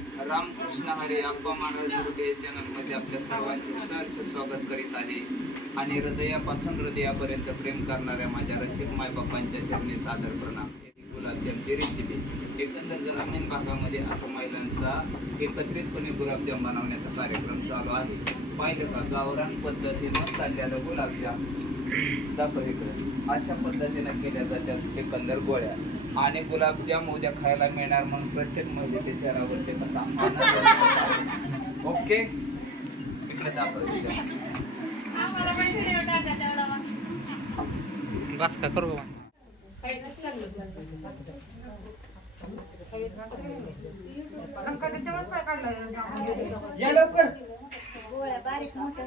रामकृष्ण हरी अप्पा महाराज दुर्गे आपल्या सर्वांचे सहर्ष स्वागत करीत आहे. आणि हृदयापासून हृदयापर्यंत प्रेम करणाऱ्या माझ्या रसिक मायबापांच्या चरणी सादर प्रणाम. गुलाबजामची रेसिपी एकंदर ग्रामीण भागामध्ये असं महिलांचा एकत्रितपणे गुलाबजाम बनवण्याचा कार्यक्रम चालू आहे. पाहिलं का? गावरान पद्धतीनं चाललेलं गुलाबजाम दाखव इकडे अशा पद्धतीनं केल्या जातात. एकंदर गोळ्या आणि गुलाबजाम उद्या खायला मिळणार म्हणून प्रत्येक महिलेच्या चेहऱ्यावर ते कसा आनंद दिसत आहे. ओके? इकडे दाखव. बस का करू या लवकर. गोळ्या बारीक मोठ्या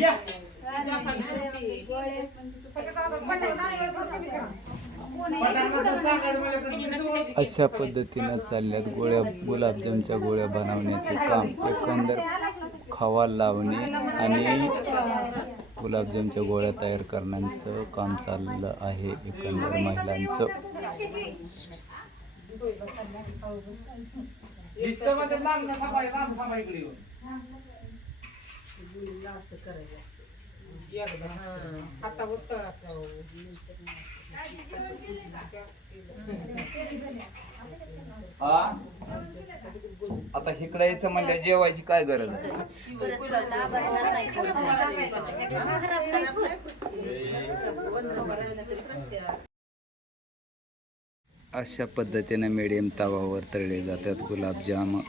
या. अशा पद्धतीनं चालल्यात गोळ्या गुलाबजामच्या गोळ्या बनवण्याचे काम. एकंदर खवा लावणे आणि गुलाबजामच्या गोळ्या तयार करण्याचं काम चाललं आहे एकंदर महिलांचं. हा? आता इकडे यायचं म्हणजे जेवायची काय गरज आहे? अशा पद्धतीने मिडियम तवावर तळले जातात गुलाबजाम.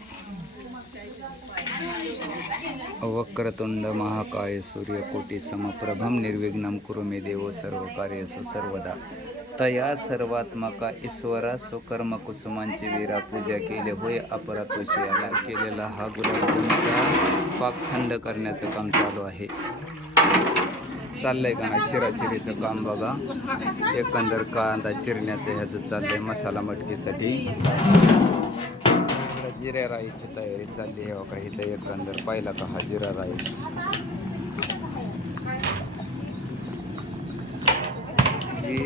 वक्रतुंड महाकाय सूर्यकोटी समप्रभम निर्विघ्नम कुरु मे देव सर्व कार्यसु सर्वदा. तया सर्वात्मका ईश्वरा स्वकर्म कुसुमांची वीरा पूजा केली. होय अपरा तुषयाला केलेला हा गुलाबजामचा पाक थंड करण्याचं काम चालू आहे. चाललंय का ना चिराचिरीचं काम बघा. एकंदर कांदा चिरण्याचं ह्याचं चाललंय मसाला मटकीसाठी. जिऱ्या राईसची तयारी चालली आहे बघा इथं एकंदर पाहिला का हा जिरा राईस. ही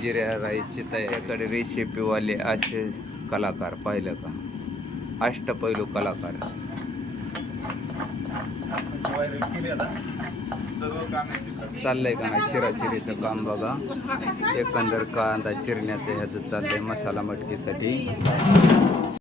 जिऱ्या राईसची तयारीकडे रेसिपीवाले असे कलाकार पाहिलं का? अष्टपैलू कलाकार. चाललंय का नाही चिराचिरीचं काम बघा? एकंदर कांदा चिरण्याचं ह्याचं चाललंय मसाला मटकीसाठी.